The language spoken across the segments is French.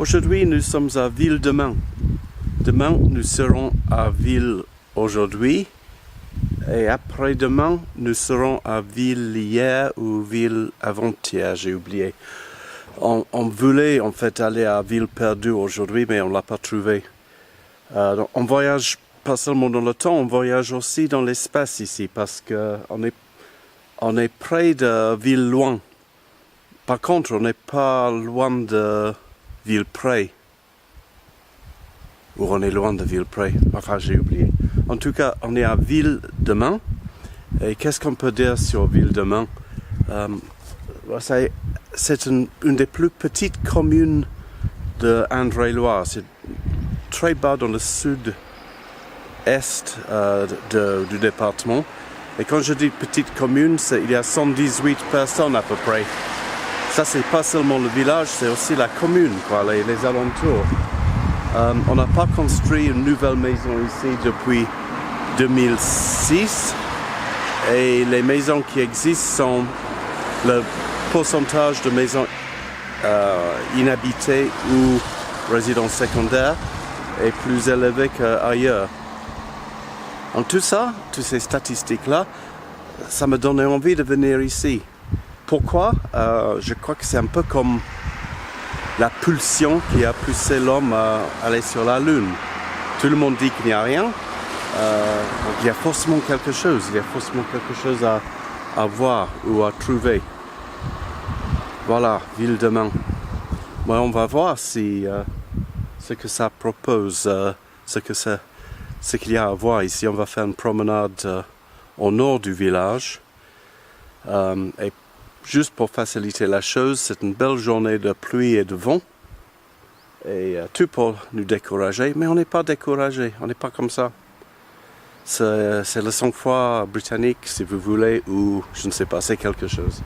Aujourd'hui, nous sommes à Ville demain. Demain, nous serons à Ville aujourd'hui. Et après-demain, nous serons à Ville hier ou Ville avant-hier, j'ai oublié. On voulait en fait aller à Ville perdue aujourd'hui, mais on ne l'a pas trouvé. Donc on voyage pas seulement dans le temps, on voyage aussi dans l'espace ici, parce qu'on est près de Ville loin. Par contre, on n'est pas loin de Ville près. Ou on est loin de Ville près. Enfin, j'ai oublié. En tout cas, on est à Ville demain. Et qu'est-ce qu'on peut dire sur Ville demain? C'est une des plus petites communes de Indre-et-Loire. C'est très bas dans le sud-est du département. Et quand je dis petite commune, il y a 118 personnes à peu près. Ça, c'est pas seulement le village, c'est aussi la commune, quoi, les alentours. On n'a pas construit une nouvelle maison ici depuis 2006. Et les maisons qui existent sont le pourcentage de maisons inhabitées ou résidences secondaires est plus élevé qu'ailleurs. En tout ça, toutes ces statistiques-là, ça me donnait envie de venir ici. Pourquoi? Je crois que c'est un peu comme la pulsion qui a poussé l'homme à aller sur la Lune. Tout le monde dit qu'il n'y a rien. Donc il y a forcément quelque chose. Il y a forcément quelque chose à voir ou à trouver. Voilà, Ville demain. Bon, on va voir si ce que ça propose, ce qu'il y a à voir ici. On va faire une promenade au nord du village. Et juste pour faciliter la chose, c'est une belle journée de pluie et de vent. Et tout pour nous décourager, mais on n'est pas découragé, on n'est pas comme ça. C'est le sang-froid britannique, si vous voulez, ou je ne sais pas, c'est quelque chose.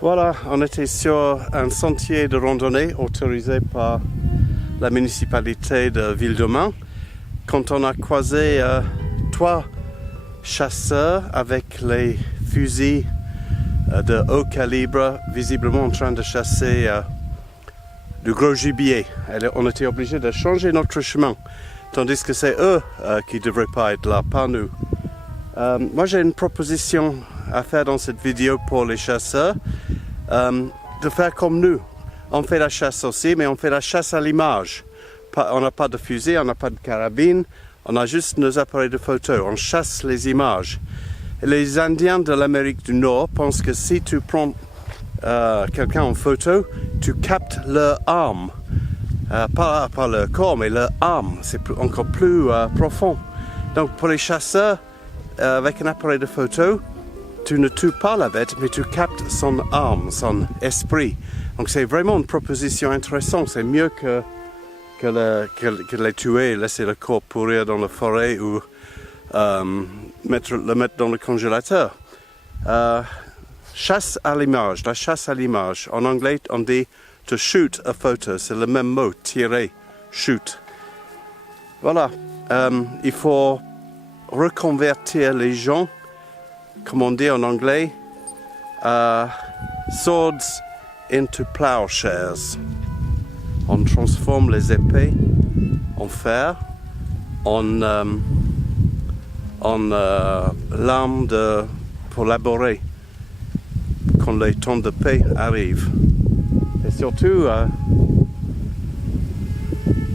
Voilà, on était sur un sentier de randonnée autorisé par la municipalité de Ville-de-Main quand on a croisé 3 chasseurs avec les fusils de haut calibre, visiblement en train de chasser du gros gibier. Et on était obligé de changer notre chemin, tandis que c'est eux qui ne devraient pas être là, pas nous. Moi j'ai une proposition à faire dans cette vidéo pour les chasseurs, de faire comme nous. On fait la chasse aussi, mais on fait la chasse à l'image. On n'a pas de fusil, on n'a pas de carabine, on a juste nos appareils de photo. On chasse les images. Et les Indiens de l'Amérique du Nord pensent que si tu prends quelqu'un en photo, tu captes leur âme. Pas leur corps, mais leur âme. C'est encore plus profond. Donc pour les chasseurs, avec un appareil de photo, tu ne tues pas la bête, mais tu captes son âme, son esprit. Donc c'est vraiment une proposition intéressante. C'est mieux que les tuer et laisser le corps pourrir dans la forêt ou le mettre dans le congélateur. Chasse à l'image, la chasse à l'image. En anglais, on dit to shoot a photo. C'est le même mot, tirer, shoot. Voilà. Il faut reconvertir les gens, comme on dit en anglais, swords into plowshares. On transforme les épées en fer, en lames pour laborer quand les temps de paix arrivent. Et surtout,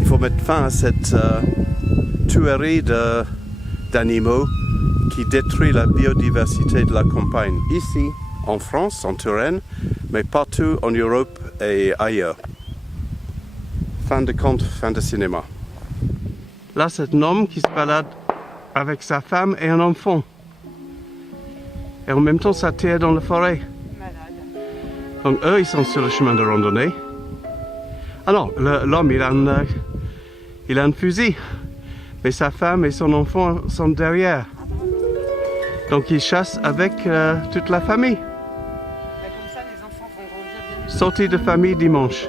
il faut mettre fin à cette tuerie d'animaux qui détruit la biodiversité de la campagne, ici en France, en Touraine, mais partout en Europe et ailleurs. Fin de conte, fin de cinéma. Là, c'est un homme qui se balade avec sa femme et un enfant. Et en même temps, ça tire dans la forêt. Donc eux, ils sont sur le chemin de randonnée. Ah non, l'homme, il a un fusil. Mais sa femme et son enfant sont derrière. Donc il chasse avec toute la famille. Comme ça, les enfants vont grandir bien. Sortie de famille dimanche.